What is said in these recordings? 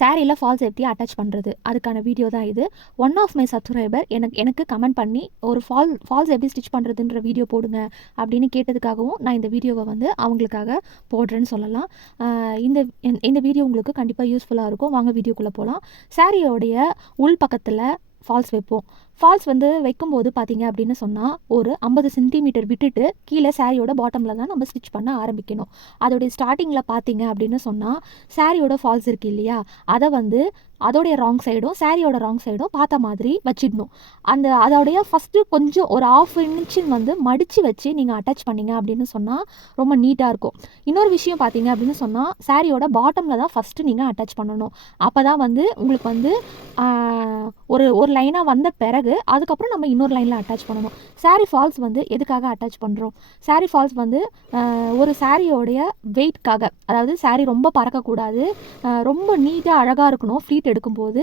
சாரியில் ஃபால்ஸ் எப்படி அட்டாச் பண்ணுறது அதுக்கான வீடியோ தான் இது. ஒன் ஆஃப் மை சப்ஸ்கிரைபர் எனக்கு எனக்கு கமெண்ட் பண்ணி ஒரு ஃபால் ஃபால்ஸ் எப்படி ஸ்டிச் பண்ணுறதுன்ற வீடியோ போடுங்க அப்படின்னு கேட்டதுக்காகவும் நான் இந்த வீடியோவை வந்து அவங்களுக்காக போடுறேன்னு சொல்லலாம். இந்த இந்த- இந்த வீடியோ உங்களுக்கு கண்டிப்பாக யூஸ்ஃபுல்லாக இருக்கும். வாங்க வீடியோக்குள்ளே போகலாம் சாரியோடைய உள் பக்கத்தில் ஃபால்ஸ் வைப்போம். ஃபால்ஸ் வந்து வைக்கும்போது பார்த்தீங்க அப்படின்னு சொன்னால் ஒரு ஐம்பது சென்டிமீட்டர் விட்டுட்டு கீழே சாரியோட பாட்டமில் தான் நம்ம ஸ்டிச் பண்ண ஆரம்பிக்கணும். அதோடைய ஸ்டார்டிங்கில் பார்த்தீங்க அப்படின்னு சொன்னால் சாரியோட ஃபால்ஸ் இருக்குது இல்லையா? அதை வந்து அதோடைய ராங் சைடும் சாரியோட ராங் சைடும் பார்த்த மாதிரி வச்சிடணும். அந்த அதோடைய ஃபஸ்ட்டு கொஞ்சம் ஒரு ஆஃப் இன்ச்சு வந்து மடித்து வச்சு நீங்கள் அட்டாச் பண்ணீங்க அப்படின்னு சொன்னால் ரொம்ப நீட்டாக இருக்கும். இன்னொரு விஷயம் பார்த்தீங்க அப்படின்னு சொன்னால் சாரியோட பாட்டமில் தான் ஃபஸ்ட்டு நீங்கள் அட்டாச் பண்ணணும். அப்போ தான் வந்து உங்களுக்கு வந்து ஒரு ஒரு லைனாக வந்த பிறகு அதுக்கப்புறம் நம்ம இன்னொரு லைனில் அட்டாச் பண்ணணும். சாரி ஃபால்ஸ் வந்து எதுக்காக அட்டாச் பண்ணுறோம் சாரி ஃபால்ஸ் வந்து ஒரு சாரியோடைய வெயிட்காக அதாவது சாரி ரொம்ப பறக்கக்கூடாது. ரொம்ப நீட்டாக அழகாக இருக்கணும் ஃப்ளீட் எடுக்கும்போது.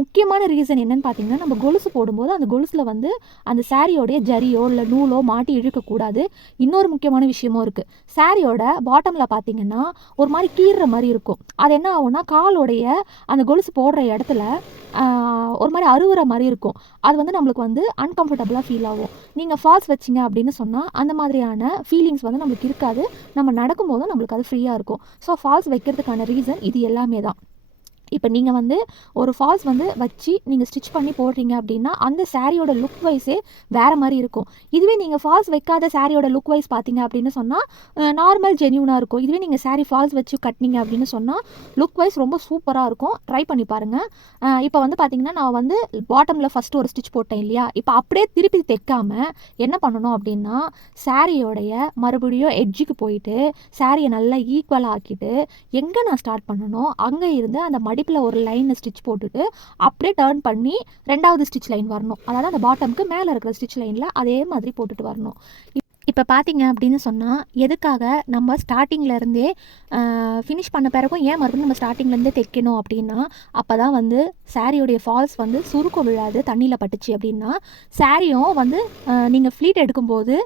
முக்கியமான ரீசன் என்னென்னு பார்த்தீங்கன்னா நம்ம கொலுசு போடும்போது அந்த கொலுசில் வந்து அந்த சாரியோடைய ஜரியோ இல்லை நூலோ மாட்டி இழுக்கக்கூடாது. இன்னொரு முக்கியமான விஷயமும் இருக்குது சாரியோட பாட்டமில் பார்த்தீங்கன்னா ஒரு மாதிரி கீறுற மாதிரி இருக்கும். அது என்ன ஆகும்னா காலோடைய அந்த கொலுசு போடுற இடத்துல ஒரு மாதிரி அறுவுற மாதிரி இருக்கும். அது வந்து வந்து நம்மளுக்கு வந்து அன்கம்ஃபர்டபுளாக ஃபீல் ஆகும். நீங்கள் ஃபால்ஸ் வச்சிங்க அப்படின்னு சொன்னால் அந்த மாதிரியான ஃபீலிங்ஸ் வந்து நம்மளுக்கு இருக்காது. நம்ம நடக்கும்போதும் நம்மளுக்கு அது ஃப்ரீயாக இருக்கும். ஸோ ஃபால்ஸ் வைக்கிறதுக்கான ரீசன் இது எல்லாமே தான். இப்போ நீங்கள் வந்து ஒரு ஃபால்ஸ் வந்து வச்சு நீங்கள் ஸ்டிச் பண்ணி போடுறீங்க அப்படின்னா அந்த சாரியோட லுக் வைஸே வேறு மாதிரி இருக்கும். இதுவே நீங்கள் ஃபால்ஸ் வைக்காத சாரியோட லுக் வைஸ் பார்த்தீங்க அப்படின்னு சொன்னால் நார்மல் ஜென்யூனாக இருக்கும். இதுவே நீங்கள் சாரி ஃபால்ஸ் வச்சு கட்டினீங்க அப்படின்னு சொன்னால் லுக் வைஸ் ரொம்ப சூப்பராக இருக்கும். ட்ரை பண்ணி பாருங்கள் இப்போ வந்து பார்த்தீங்கன்னா நான் வந்து பாட்டமில் ஃபஸ்ட்டு ஒரு ஸ்டிச் போட்டேன் இல்லையா? இப்போ அப்படியே திருப்பி தைக்காமல் என்ன பண்ணணும் அப்படின்னா சாரியோடைய மறுபடியும் எட்ஜுக்கு போயிட்டு சாரியை நல்லா ஈக்குவலாக ஆக்கிட்டு எங்கே நான் ஸ்டார்ட் பண்ணணும் அங்கே இருந்து அந்த மடிப்பில் ஒரு லைனை ஸ்டிச் போட்டுட்டு அப்படியே டேர்ன் பண்ணி ரெண்டாவது ஸ்டிச் லைன் வரணும். அதாவது அந்த பாட்டம்க்கு மேலே இருக்கிற ஸ்டிச் லைனில் அதே மாதிரி போட்டுட்டு வரணும். இப்போ பார்த்தீங்க அப்படின்னு சொன்னால் எதுக்காக நம்ம ஸ்டார்டிங்லேருந்தே ஃபினிஷ் பண்ண பிறகும் ஏன் மறுபடியும் நம்ம ஸ்டார்டிங்லேருந்தே தைக்கணும் அப்படின்னா அப்போ தான் வந்து சாரியோடைய ஃபால்ஸ் வந்து சுருக்கம் விழாது தண்ணியில் பட்டுச்சு அப்படின்னா சாரியும் வந்து நீங்கள் ஃப்ளீட் எடுக்கும்போது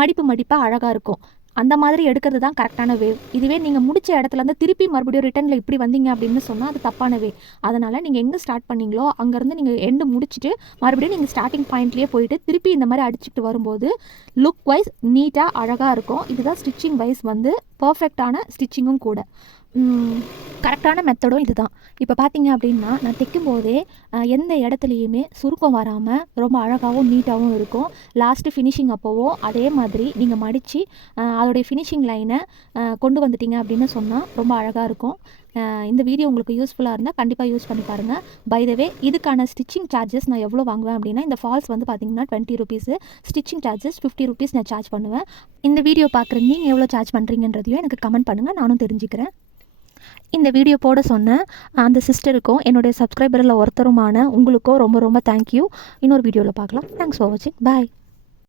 மடிப்பு மடிப்பாக அழகாக இருக்கும். அந்த மாதிரி எடுக்கிறது தான் கரெக்டான வே இதுவே நீங்கள் முடிச்ச இடத்துல இருந்து திருப்பி மறுபடியும் ரிட்டர்னில் இப்படி வந்தீங்க அப்படின்னு சொன்னால் அது தப்பான வே அதனால் நீங்கள் எங்கே ஸ்டார்ட் பண்ணீங்களோ அங்கேருந்து நீங்கள் எண்டு முடிச்சுட்டு மறுபடியும் நீங்கள் ஸ்டார்டிங் பாயிண்ட்லேயே போயிட்டு திருப்பி இந்த மாதிரி அடிச்சுட்டு வரும்போது லுக் வைஸ் நீட்டாக அழகாக இருக்கும். இதுதான் ஸ்டிச்சிங் வைஸ் வந்து பர்ஃபெக்டான ஸ்டிச்சிங்கும் கூட. கரெக்டான மெத்தடும் இதுதான். இப்போ பார்த்தீங்க அப்படின்னா நான் தைக்கும் போதே எந்த இடத்துலையுமே சுருக்கம் வராமல் ரொம்ப அழகாகவும் நீட்டாகவும் இருக்கும். லாஸ்ட்டு ஃபினிஷிங் அப்போவோ அதே மாதிரி நீங்கள் மடித்து அதோடைய ஃபினிஷிங் லைனை கொண்டு வந்துட்டீங்க அப்படின்னு சொன்னால் ரொம்ப அழகாக இருக்கும். இந்த வீடியோ உங்களுக்கு யூஸ்ஃபுல்லாக இருந்தால் கண்டிப்பாக யூஸ் பண்ணி பாருங்கள் பை த வே இதுக்கான ஸ்டிச்சிங் சார்ஜஸ் நான் எவ்வளோ வாங்குவேன் அப்படின்னா இந்த ஃபால்ஸ் வந்து பார்த்தீங்கன்னா twenty rupees stitching charges fifty rupees நான் சார்ஜ் பண்ணுவேன். இந்த வீடியோ பார்க்குற நீங்கள் எவ்வளோ சார்ஜ் பண்ணுறீங்கன்றதையும் எனக்கு கமெண்ட் பண்ணுங்கள் நானும் தெரிஞ்சுக்கிறேன். இந்த வீடியோ போட சொன்ன அந்த சிஸ்டருக்கும் என்னுடைய சப்ஸ்கிரைபரில் ஒருத்தருமான உங்களுக்கும் ரொம்ப ரொம்ப தேங்க்யூ இன்னொரு வீடியோவில் பார்க்கலாம். தேங்க்ஸ் ஃபார் வாட்சிங் பாய்